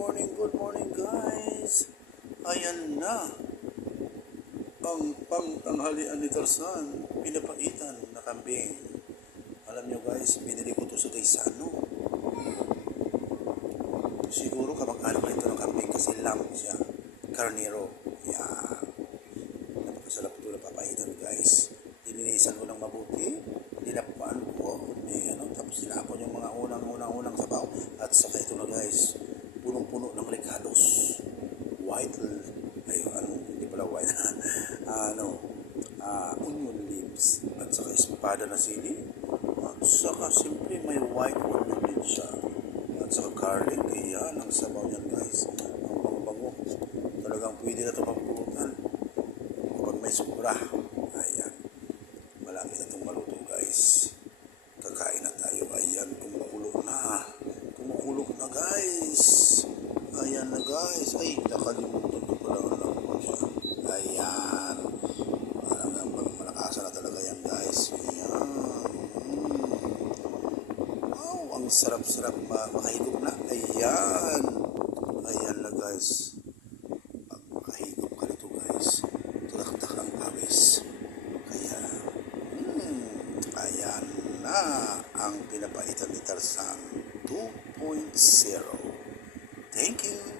good morning guys. Ayan na ang pangtanghalian ni Tarzan, pinapaitan na kambing. Alam nyo guys, binili ko to sa Gaisano. Siguro kamag-anak na ito ng kambing kasi lamb siya, carnero. Yeah. Napakasarap ito na papaitan guys. Dininisan ko ng mabuti, dinapaan ko, tapos sinapon yung mga unang sabaw. At saka ito na guys, punong-puno ng ricados. Hindi pala white. Onion leaves. At saka espada na sili. At saka siyempre may white onion din siya. At saka garlic. Ayan, ang sabaw niyan guys. Ang bango-bango. Talagang pwede na ito pagpulutan. Kapag may sobra. Ayan. Malapit na itong maluto guys. Kakain na tayo. Ayan, kumukulo na. Kumukulo na guys. Ayan na guys. Ay, nakalimutan ko pala ang siya. Ayan. Malakasan na talaga yan guys. Ayan. Wow, ang sarap-sarap makahigop na. Ayan. Ayan na guys. Pag makahigop ka nito guys, tulaktak ang pawis. Ayan na ang pinapaitan ni Tarzan 2.0. Thank you.